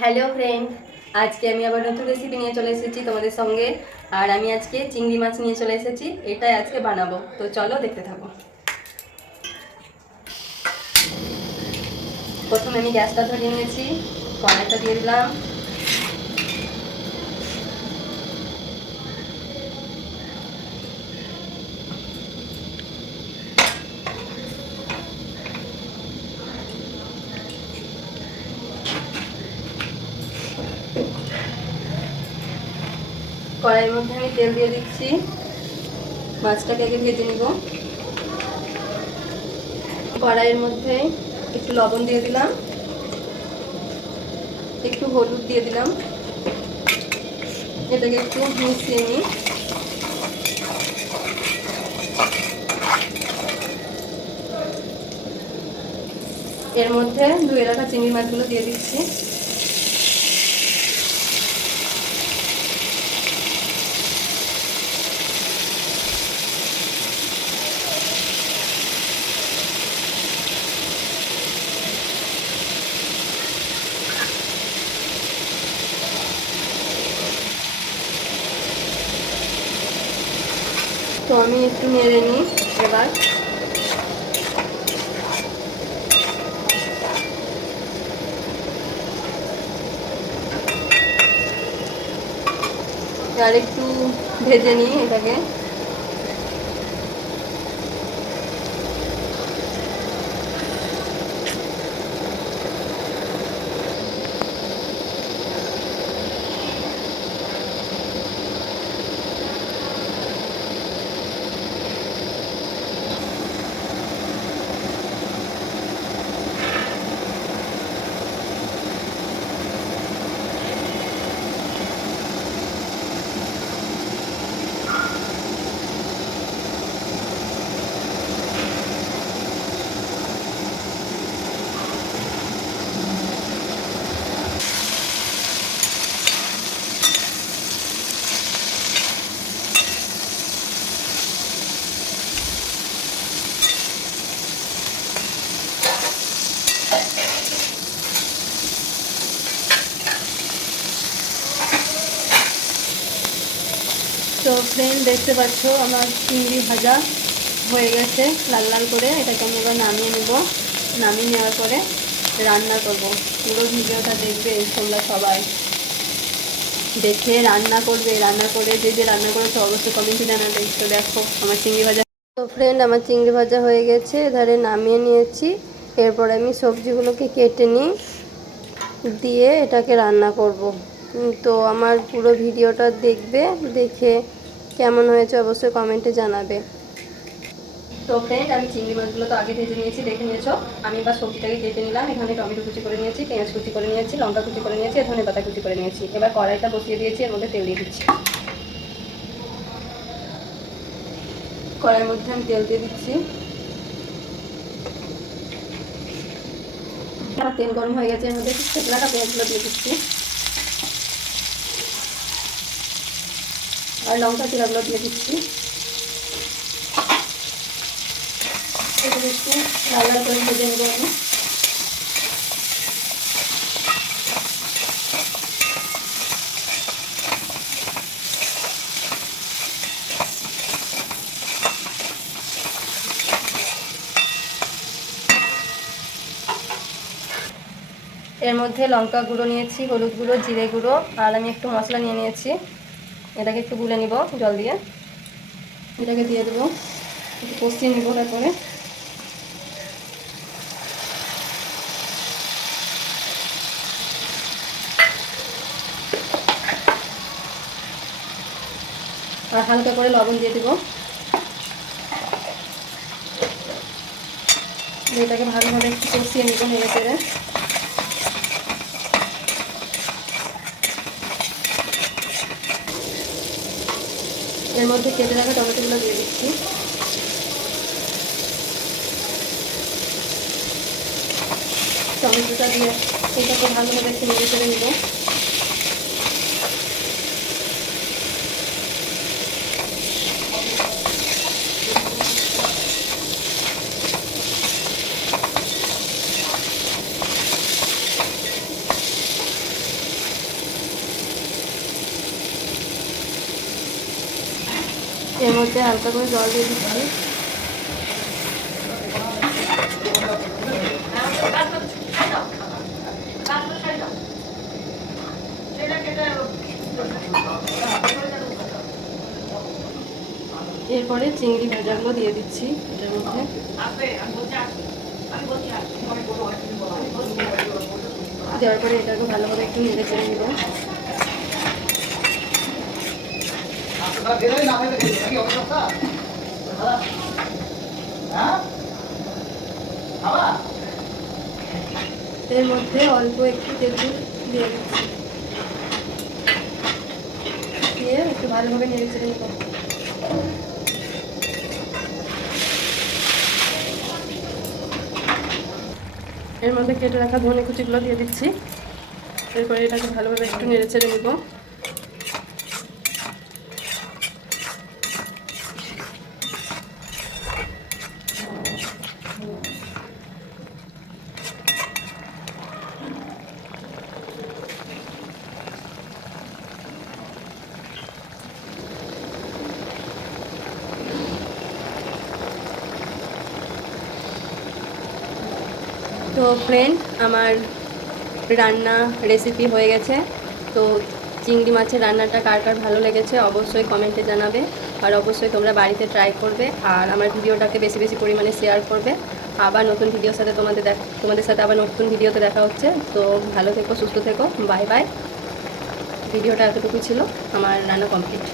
Hello friend আজকে আমি আবার নতুন রেসিপি নিয়ে চলে এসেছি তোমাদের সঙ্গে। আর আমি আজকে চিংড়ি মাছ নিয়ে চলে এসেছি। এটাই আজকে বানাবো। তো চলো দেখতে থাকো। প্রথমে আমি গ্যাসটা ধরে নিয়েছি। কড়াইটা দিয়ে দিলাম। কড়াইয়ের মধ্যে আমি তেল দিয়ে দিচ্ছি। মাছটাকে আগে ভেজে নিব। কড়াইয়ের মধ্যে একটু লবণ দিয়ে দিলাম। একটু হলুদ দিয়ে দিলাম। এটাকে একটু মিশিয়ে নিই। এর মধ্যে ধুয়ে রাখা চিংড়ি মাছগুলো দিয়ে দিচ্ছি। আমি একটু নেড়ে নিই এবার। আর একটু ভেজে নিই এটাকে। তো ফ্রেন্ড দেখতে পাচ্ছ, আমার চিংড়ি ভাজা হয়ে গেছে, লাল লাল করে। এটাকে আমি এবার নামিয়ে নেব। নামিয়ে নেওয়ার পরে রান্না করব। পুরো ভিডিওটা দেখবে তোমরা সবাই। দেখে রান্না করবে, রান্না করে যে যে রান্না করেছে অবশ্যই কমেন্টে জানাবে। তো দেখো, আমার চিংড়ি ভাজা তো ফ্রেন্ড আমার চিংড়ি ভাজা হয়ে গেছে। এধারে নামিয়ে নিয়েছি। এরপর আমি সবজিগুলোকে কেটে নিই। দিয়ে এটাকে রান্না করব। তো আমার পুরো ভিডিওটা দেখবে, দেখে কেমন হয়েছে অবশ্যই কমেন্টে জানাবে। তো ফ্রেন্ড আমি চিংড়ি মাছগুলো তো আগে ভেজে নিয়েছি, দেখে নিয়েছো। আমি এবার সবজিটাকে কেটে নিলাম, এখানে টমেটো কুচি করে নিয়েছি, পেঁয়াজ কুচি করে নিয়েছি, লঙ্কা কুচি করে নিয়েছি, ধনে পাতা কুচি করে নিয়েছি। এবার কড়াইটা বসিয়ে দিয়েছি, এর মধ্যে তেল দিয়ে দিচ্ছি। কড়াইয়ের মধ্যে আমি তেল দিয়ে দিচ্ছি। তেল গরম হয়ে গেছে, এর মধ্যে রাখা পেঁয়াজগুলো দিয়ে দিচ্ছি। আর লঙ্কা চিরাগুলো দিয়ে দিচ্ছি। এর মধ্যে লঙ্কা গুঁড়ো নিয়েছি, হলুদ গুঁড়ো, জিরে গুঁড়ো, আর আমি একটু মশলা নিয়ে নিয়েছি। এটাকে একটু গুলে নিব, জল দিয়ে। এটাকে দিয়ে দেবো। একটু কষিয়ে নিব তারপরে। আর হালকা করে লবণ দিয়ে দেবো। এটাকে ভালোভাবে একটু কষিয়ে নিব নেড়ে চেড়ে। এর মধ্যে কেটে রাখা টমেটোগুলো দিয়ে দিচ্ছি। টমেটোটা দিয়ে এটাকে ভালোভাবে একটু মেরে করে নেব। মধ্যে হালকা করে জল দিয়ে দিচ্ছি। এরপরে চিংড়ি ভাজাগুলো দিয়ে দিচ্ছি এটার মধ্যে। দেওয়ার পরে এটাকে ভালোভাবে একটু নেড়ে চেড়ে নেব। এর মধ্যে অল্প একটু তেঁতুল দিয়ে দিচ্ছি। দিয়ে একটু ভালোভাবে নেড়ে চেড়ে নেব। এর মধ্যে কেটে রাখা ধনে কুচিগুলো দিয়ে দিচ্ছি। এরপরে এটাকে ভালোভাবে একটু নেড়ে চেড়ে নেব। তো ফ্রেন্ড আমার রান্না রেসিপি হয়ে গেছে। তো চিংড়ি মাছের রান্নাটা কার কার ভালো লেগেছে অবশ্যই কমেন্টে জানাবে। আর অবশ্যই তোমরা বাড়িতে ট্রাই করবে আর আমার ভিডিওটাকে বেশি বেশি পরিমাণে শেয়ার করবে। আবার নতুন ভিডিওর সাথে তোমাদের দেখ, তোমাদের সাথে আবার নতুন ভিডিওতে দেখা হচ্ছে। তো ভালো থেকো, সুস্থ থেকো বাই বাই ভিডিওটা এতটুকু ছিল, আমার রান্না কমপ্লিট